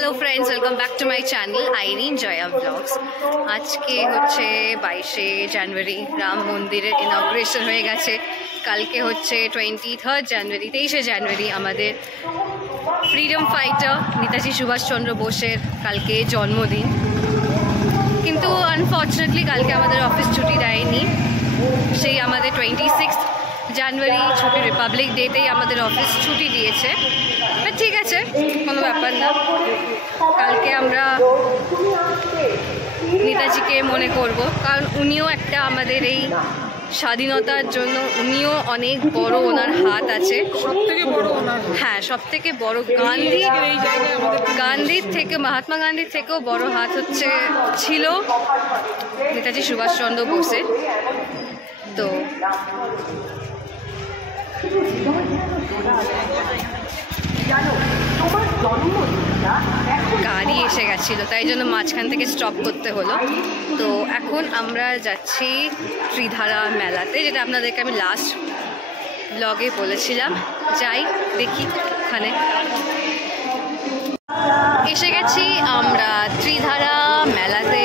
Hello friends, welcome back to my channel Irene Jaya blogs. आज के হচ্ছে 22শে জানুয়ারি রাম মন্দিরের ইনগ্রেশন হয়ে গেছে। কালকে হচ্ছে 23rd জানুয়ারি 23শে জানুয়ারি আমাদের ফ্রিডম ফাইটার নেতাজি সুভাষচন্দ্র বোসের কালকে জন্মদিন। কিন্তু আনফর্চুনেটলি কালকে আমাদের অফিস ছুটি দেয়নি। সেই আমাদের 26 জানুয়ারি ছুটি রিপাবলিক ডেতেই আমাদের অফিস ছুটি দিয়েছে। ঠিক আছে, কোনো ব্যাপার না। কালকে আমরা নেতাজিকে মনে করব, কারণ উনিও একটা আমাদের এই স্বাধীনতার জন্য উনিও অনেক বড়, ওনার হাত আছে। হ্যাঁ, সব থেকে বড় গান্ধীর থেকে, মহাত্মা গান্ধীর থেকেও বড় হাত হচ্ছে ছিল নেতাজি সুভাষচন্দ্র বোসের। তো গাড়ি এসে গেছিলো, তাই জন্য মাঝখান থেকে স্টপ করতে হলো। তো এখন আমরা যাচ্ছি ত্রিধারা মেলাতে, যেটা আপনাদেরকে আমি লাস্ট ব্লগে বলেছিলাম। যাই দেখি, ওখানে এসে গেছি আমরা ত্রিধারা মেলাতে।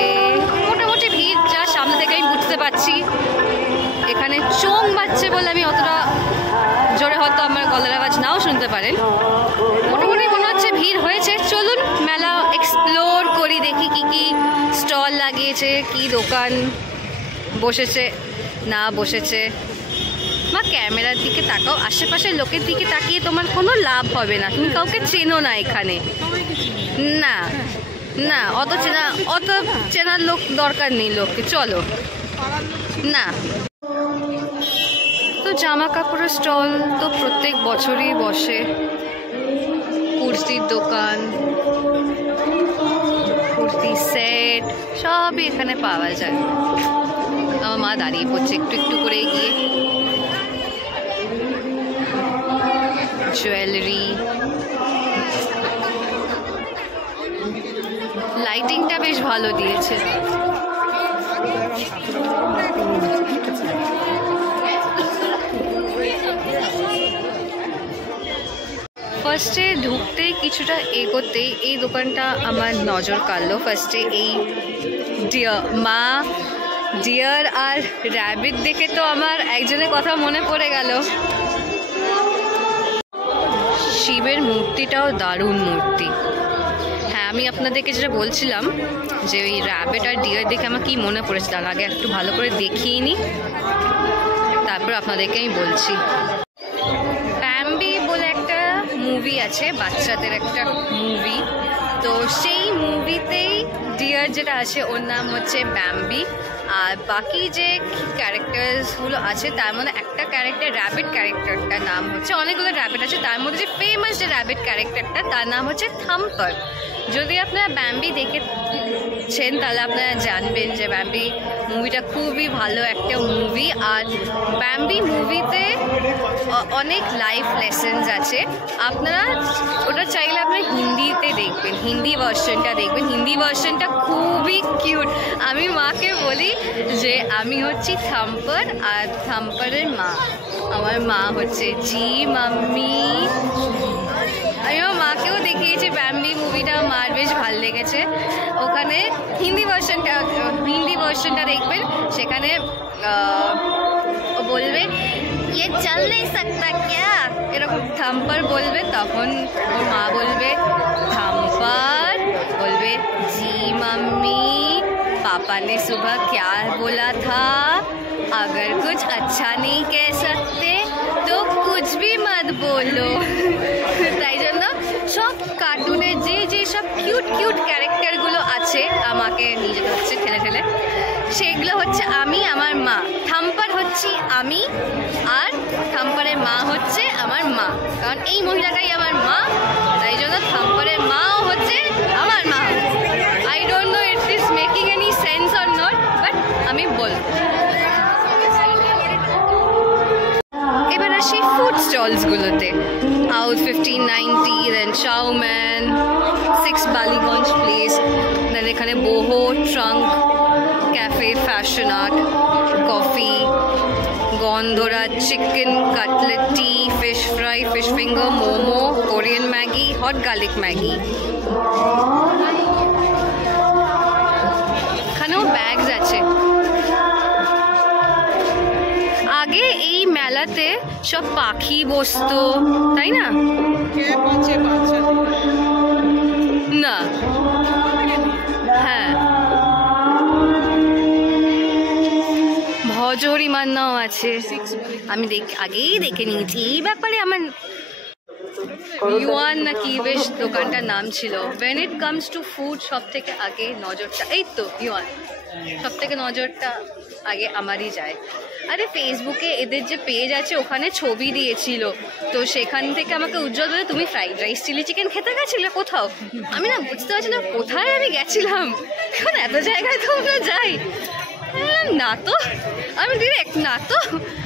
মোটামুটি ভিড় যা সামনে থেকে আমি বুঝতে পারছি। এখানে চোং বাজছে বলে আমি অতটা জোরে হয়তো আমার গলার আওয়াজ নাও শুনতে পারেন। মোটামুটি মনে হচ্ছে ভিড় হয়েছে। চলুন মেলা এক্সপ্লোর করি, দেখি কি কি স্টল লাগিয়েছে, কি দোকান বসেছে না বসেছে। মা, ক্যামেরার দিকে তাকাও, আশেপাশের লোকের দিকে তাকিয়ে তোমার কোনো লাভ হবে না। তুমি কাউকে চেনো না এখানে। না না, অত চেনার লোক দরকার নেই লোককে। চলো না। তো জামা কাপড়ের স্টল তো প্রত্যেক বছরই বসে। কুর্তির দোকান, কুর্তি সেট সবই এখানে পাওয়া যায়। আমার মা দাঁড়িয়ে পড়ছে একটু একটু করে গিয়ে। জুয়েলারি, লাইটিংটা বেশ ভালো দিয়েছে। ফার্স্টে ঢুকতেই কিছুটা এগোতেই এই দোকানটা আমার নজর কাড়লো। ফার্স্টে এই ডিয়ার আর র্যাবিট দেখে তো আমার একজনের কথা মনে পড়ে গেল। শিবের মূর্তিটাও দারুণ মূর্তি। হ্যাঁ, আমি আপনাদেরকে যেটা বলছিলাম যে ওই র্যাবিট আর ডিয়ার দেখে আমার কি মনে পড়েছে, তার আগে একটু ভালো করে দেখিয়ে নিই, তারপর আপনাদেরকে আমি বলছি। মুভি আছে, বাচ্চাদের একটা মুভি। তো সেই মুভিতেই ডিয়ার যেটা আছে ওর নাম হচ্ছে ব্যাম্বি। আর বাকি যে ক্যারেক্টার্সগুলো আছে তার মধ্যে একটা ক্যারেক্টার র্যাবিট ক্যারেক্টারটার নাম হচ্ছে, অনেকগুলো র্যাবিট আছে, তার মধ্যে যে ফেমাস যে র্যাবিট ক্যারেক্টারটা তার নাম হচ্ছে থাম্পার। যদি আপনারা ব্যাম্বি দেখেছেন তাহলে আপনারা জানবেন যে ব্যাম্বি মুভিটা খুবই ভালো একটা মুভি। আর ব্যাম্বি মুভিতে অনেক লাইফ লেসেন্স আছে। আপনারা ওটা চাইলে আপনারা হিন্দিতে দেখবেন, হিন্দি ভার্সনটা দেখবেন। হিন্দি ভার্সনটা খুবই কিউট। আমি মাকে বলি যে আমি হচ্ছি থাম্পার আর থাম্পারের মা। আমার মা হচ্ছে জি মাম্মি। আমি আমার মাকেও দেখিয়েছি ব্যাম্বি মুভিটা, মার বেশ ভালো লেগেছে। ওখানে হিন্দি ভার্সনটা দেখবেন, সেখানে বলবে ये चल नहीं सकता क्या, এরকম থাম্পার বলবে। তখন ওর মা বলবে থাম্পার, বলবে জি মাম্মি, पापा ने सुबह क्या बोला था, अगर कुछ अच्छा नहीं कह सकते तो कुछ भी मत बोलो। তাই জন্য সব কার্টুনে যে সব কিউট ক্যারেক্টারগুলো আছে আমাকে নিয়ে যেতে হচ্ছে ঠেলে ঠেলে। সেগুলো হচ্ছে আমি, আমার মা। থাম্পার হচ্ছি আমি, আর থাম্পারের মা হচ্ছে আমার মা। কারণ এই মহিলাটাই আমার মা, তাই জন্য থাম্পারের মাও হচ্ছে আমার মা। I don't know it is making any sense or not, but আমি বলবো। এবার আসি ফুড স্টলসগুলোতে। Out 1590, then Chowman, 6 Ballygunge place, then এখানে boho trunk cafe, fashion art, coffee, গন্ধরা, chicken cutlet, tea, fish fry, fish finger, momo, Korean Maggi, hot garlic Maggi. সব পাখি বসতো, তাই না? না, হ্যাঁ, ভজহরি মান্নাও আছে। আমি আগেই দেখে নিয়েছি। এই ব্যাপারে আমার ইউয়ান না কি বেশ দোকানটার নাম ছিল। When it comes to food সব থেকে আগে নজরটা, এই তো ইউয়ান, সব থেকে নজরটা আগে আমারই যায়। আরে ফেসবুকে এদের যে পেজ আছে ওখানে ছবি দিয়েছিল, তো সেখান থেকে আমাকে উজ্জ্বল বলে তুমি ফ্রাইড রাইস চিলি চিকেন খেতে গেছিলে কোথাও। আমি না বুঝতে পারছি না কোথায় আমি গেছিলাম, কারণ এত জায়গায় তো আমরা যাই। না তো, আমি ডিরেক্ট না তো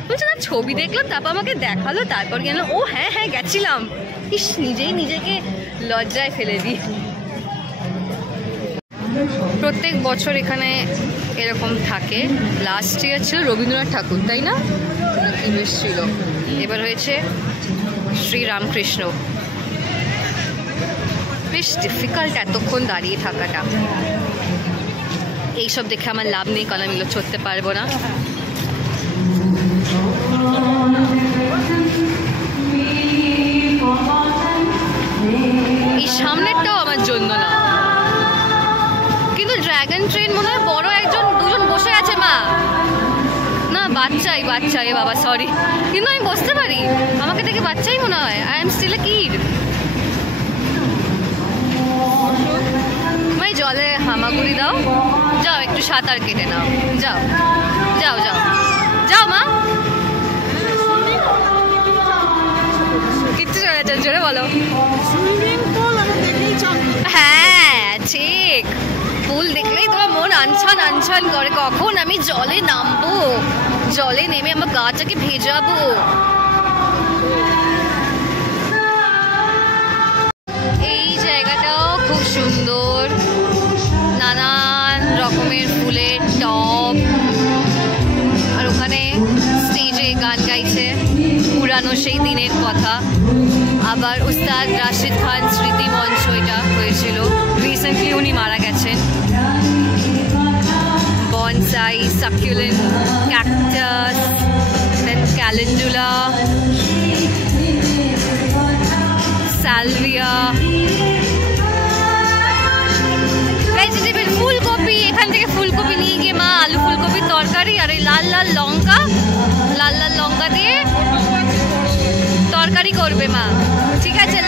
বলছি না, ছবি দেখলাম, তারপর আমাকে দেখালো, তারপর গেলাম ও হ্যাঁ হ্যাঁ গেছিলাম। ইস, নিজেই নিজেকে লজ্জায় ফেলে দিই। প্রত্যেক বছর এখানে এরকম থাকে। লাস্ট ইয়ার ছিল রবীন্দ্রনাথ ঠাকুর, তাই না? কি বেশ ছিল। এবার হয়েছে শ্রী রামকৃষ্ণ। বেশ ডিফিকাল্ট এতক্ষণ দাঁড়িয়ে থাকাটা। এইসব দেখে আমার লাভ নেই, কারণ আমি এগুলো চড়তে পারবো না। এই সামনেরটাও আমার জন্য না, কিন্তু ড্রাগন ট্রেন মনে হয় বড় দুজন বসে আছে। মা না, বাচ্চাই বাবা, সরি, কিন্তু আমি বসতে পারি। আমাকে দেখে বাচ্চাই মনে হয়। I am still a kid. ভাই জলে হামাগুড়ি দাও, যাও একটু সাঁতার কেটে নাও, যাও যাও যাও যাও মা। কিচ্ছু চলে জোরে বলো। হ্যাঁ ঠিক, ফুল দেখলেই তোমার মন আনছান আনছান করে, কখন আমি জলে নামবো, জলে নেমে আমার গাটাকে ভেজাবো। এই জায়গাটাও খুব সুন্দর, নানান রকমের ফুলের টব, আর ওখানে স্টেজে গান গাইছে পুরানো সেই দিনের কথা। আবার উস্তাদ রাশিদ খান স্মৃতি মঞ্চ এটা হয়েছিল, রিসেন্টলি উনি মারা গেছেন। বনসাই, সাকুলেন্ট, ক্যাকটাস, দেন ক্যালেন্ডুলা, সালভিয়া, ভেজিটেবল, ফুলকপি। এখান থেকে ফুলকপি নিয়ে গিয়ে মা আলু ফুলকপির তরকারি আর এই লাল লাল লঙ্কা দিয়ে তরকারি করবে মা, ঠিক আছে?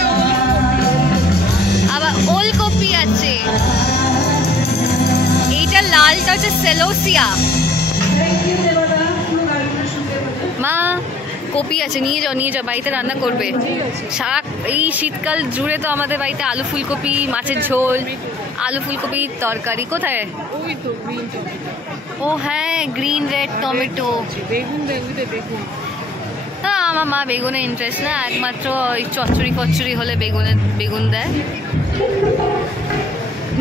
আবার ওলকপি আছে, এইটা লালটা হচ্ছে সেলোসিয়া। মা কপি আছে, নিয়ে যাও বাড়িতে রান্না করবে। শাক এই শীতকাল জুড়ে তো আমাদের বাড়িতে আলু ফুলকপি, মাছের ঝোল, আলু ফুলকপির তরকারি। কোথায়? ও হ্যাঁ, গ্রিন রেড টমেটো। না, আমার মা বেগুনে ইন্টারেস্ট না, একমাত্র ওই চচ্চড়ি হলে বেগুন দেয়।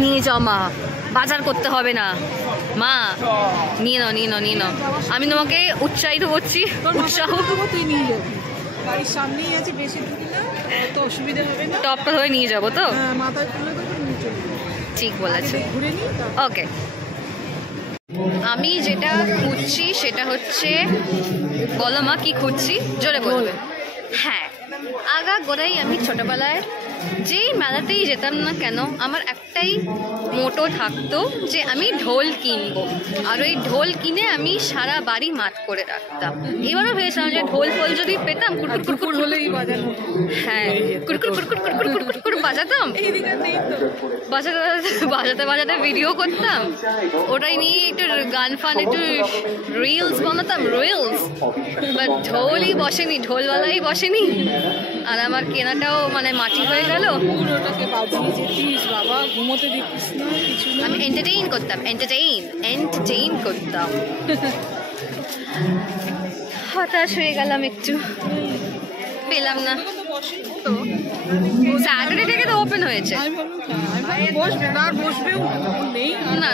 নিয়ে যাও মা, বাজার করতে হবে না মা, নিয়ে নাও। আমি তোমাকে উৎসাহিত করছি, উৎসাহ। তুই নিয়ে যাবি, বাড়ির সামনেই আছে, বেশি দূরে না, তো অসুবিধা হবে না। টপটা ধরে নিয়ে যাবো তো? মাথায় তুলে দেবো, নিয়ে চলে ঠিক বলেছে। ঘুরে নিই। ওকে, আমি যেটা খুঁজছি সেটা হচ্ছে, বলো মা কি খুঁজছি, জোরে বলবে। হ্যাঁ, গোড়াই আমি ছোটবেলায় যেই মেলাতেই যেতাম না কেন আমার একটাই মোটো থাকতো যে আমি ঢোল কিনবো, আর ওই ঢোল কিনে আমি সারা বাড়ি মাত করে রাখতাম। এবারও ভেবেছিলাম যে ঢোল ফোল যদি পেতাম কুটকুট কুটকুট হলেই বাজানো। হ্যাঁ, কুটকুট কুটকুট কুটকুট কুটকুট করে বাজাতাম, বাজাতে ভিডিও করতাম, ওটাই নিয়ে একটু গান ফান একটু রিলস বানাতাম, বাট ঢোলই বসেনি, ঢোলওয়ালাই বসেনি, আর আমার কেনাটাও মানে মাটি হয়ে গেল। ওটাকে বাজিয়ে যেতিস বাবা, ঘুমোতে দিতিস না কিছু না। আমি এন্টারটেইন করতাম। হতাশ হয়ে গেলাম একটু, পেলাম না। স্যাটারডে থেকে তো ওপেন হয়েছে। না,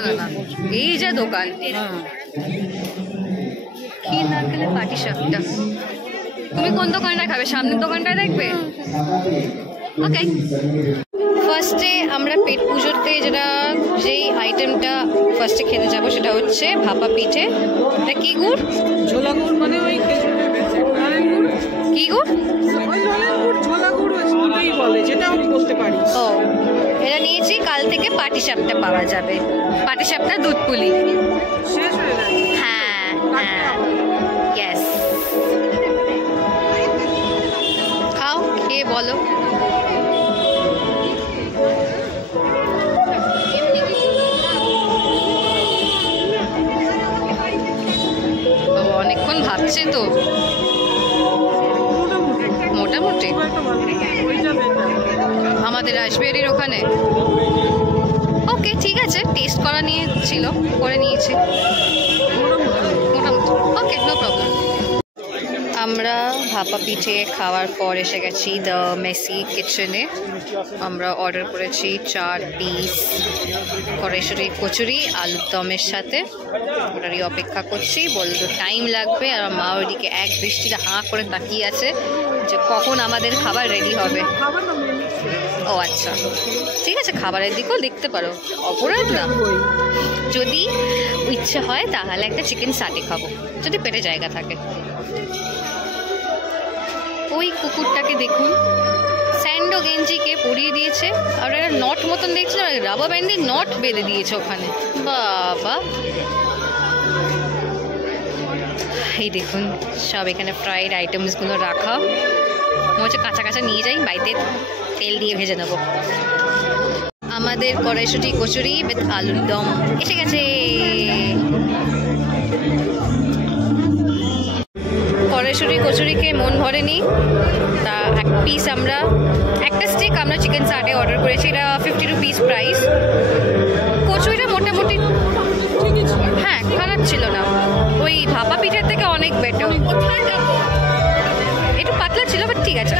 এই যে দোকান কি না খেলে পাটি সাপটা। তুমি কোন দোকানটা খাবে? সামনের দোকানটায় দেখবে? ওকে, ফার্স্টে আমরা পেট পুজোতে যেই আইটেমটা ফার্স্টে খেতে যাবো সেটা হচ্ছে ভাপা পিঠে। এটা কি গুড়? ছোলা গুড়, মানে ওই খেজুরের গুড়। গুড়? ওই নলেন গুড়, ছোলা গুড় দুটোই বলে, যেটা আমি বলতে পারি। ও, এটা নিয়েছি। কাল থেকে পাটিসাপটা পাওয়া যাবে, পাটিসাপটা দুধ পুলি। শেষ হয়ে গেছে। হ্যাঁ হ্যাঁ, ইয়েস। খাও, খেয়ে বলো। ও, অনেকক্ষণ ভাবছে তো। মোটামুটি আমাদের রাসবিহারীর ওখানে। ওকে, ঠিক আছে, টেস্ট করা নিয়ে ছিল, করে নিয়েছি মোটামুটি। ওকে, নো প্রবলেম। আমরা ভাপা পিঠে খাওয়ার পর এসে গেছি দ্য মেসি কিচেনে। আমরা অর্ডার করেছি 4 পিস কড়াইশুঁটি কচুরি আলুর দমের সাথে। ওটারই অপেক্ষা করছি, বললো টাইম লাগবে। আর মা ওইদিকে এক দৃষ্টিতে হাঁ করে তাকিয়ে আছে যে কখন আমাদের খাবার রেডি হবে। ও আচ্ছা, ঠিক আছে, খাবারের দিকেও দেখতে পারো, অপরাধ না। যদি ইচ্ছে হয় তাহলে একটা চিকেন সাটে খাবো, যদি পেটে জায়গা থাকে। ওই কুকুরটাকে দেখুন, স্যান্ডো গেঞ্জিকে পরিয়ে দিয়েছে, আর একটা নট মতন দেখছিল, রাবার ব্যান্ডে নট বেঁধে দিয়েছে ওখানে। বাবা, এই দেখুন সব এখানে ফ্রাইড আইটেমসগুলো রাখা। মনে হচ্ছে কাঁচা কাঁচা নিয়ে যাই, বাড়িতে তেল দিয়ে ভেজে নেব। আমাদের কড়াইশুঁটি কচুরি উইথ আলুর দম এসে গেছে। কড়াইশুঁটি কচুরিকে মন ভরেনি, তা এক পিস আমরা, একটা স্টিক আমরা চিকেন সাটে অর্ডার করেছি। এটা 50 রুপিস প্রাইস। কচুরিটা মোটামুটি হ্যাঁ, খারাপ ছিল না, ওই ভাপা পিঠের থেকে অনেক বেটার। একটু পাতলা ছিল, বাট ঠিক আছে।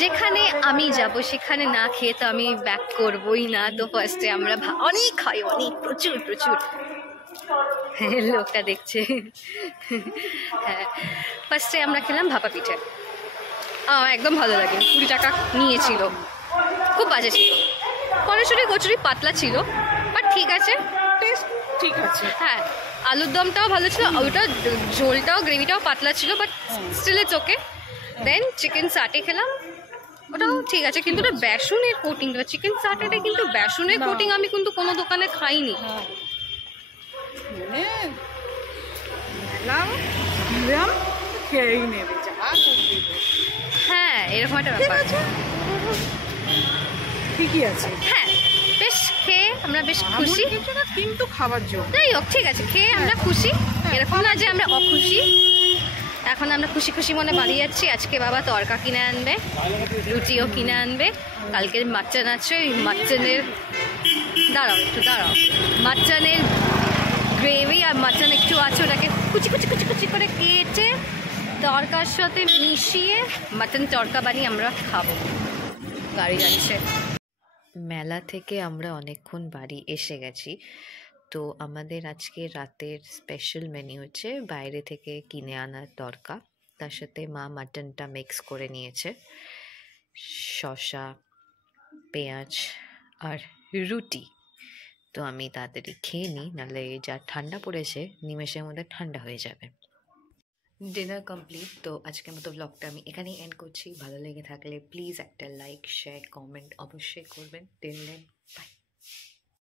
যেখানে আমি যাব সেখানে না খেয়ে তো আমি ব্যাক করবই না। তো ফার্স্টে আমরা অনেক খাই, অনেক, প্রচুর প্রচুর। লোকটা দেখছে। হ্যাঁ, ফার্স্টে আমরা খেলাম ভাপা পিঠে। একদম ভালো লাগে, 20 টাকা নিয়েছিল, খুব বাজে ছিল। কড়াইশুঁটি কচুরি পাতলা ছিল, বাট ঠিক আছে, টেস্ট ঠিক আছে। হ্যাঁ, আলুর দমটাও ভালো ছিল, ওটা ঝোলটাও গ্রেভিটাও পাতলা ছিল, but still it's okay. Then chicken satay খেলাম, ওটাও ঠিক আছে, কিন্তু ওটা বেসনের কোটিং। চিকেন সাটেটা কিন্তু বেসনের কোটিং আমি কিন্তু কোনো দোকানে খাইনি। খেয়েই নেবে, হ্যাঁ, এরকম একটা ব্যাপার। ঠিকই আছে। হ্যাঁ, বেশ খেয়ে আমরা বেশ খুশি, কিন্তু খাবার জন্য যাই হোক, ঠিক আছে, খেয়ে আমরা খুশি। এরকম না যে আমরা অখুশি। এখন আমরা খুশি খুশি মনে বাড়ি যাচ্ছি। আজকে বাবা তরকা কিনে আনবে, রুটিও কিনে আনবে। কালকের মাচ্চান আছে, ওই মাচ্চানের, দাঁড়াও একটু দাঁড়াও, মাচ্চানের গ্রেভি আর মাটন একটু আছে, ওটাকে কুচি কুচি কুচি কুচি করে কেটে তরকার সাথে মিশিয়ে মাটন তরকা বানিয়ে আমরা খাবো। গাড়ি যাচ্ছে। মেলা থেকে আমরা অনেকক্ষণ বাড়ি এসে গেছি। তো আমাদের আজকে রাতের স্পেশাল মেনু হচ্ছে বাইরে থেকে কিনে আনা তরকা, তার সাথে মা মাটনটা মিক্স করে নিয়েছে, শসা, পেঁয়াজ আর রুটি। তো আমি তাড়াতাড়ি খেয়ে নিই, নাহলে যা ঠান্ডা পড়েছে নিমেষের মধ্যে ঠান্ডা হয়ে যাবে। Dinner complete. তো আজকের মতো ব্লগটা আমি এখানেই এন্ড করছি। ভালো লেগে থাকলে প্লিজ একটা লাইক, শেয়ার, কমেন্ট অবশ্যই করবেন। Till then, by.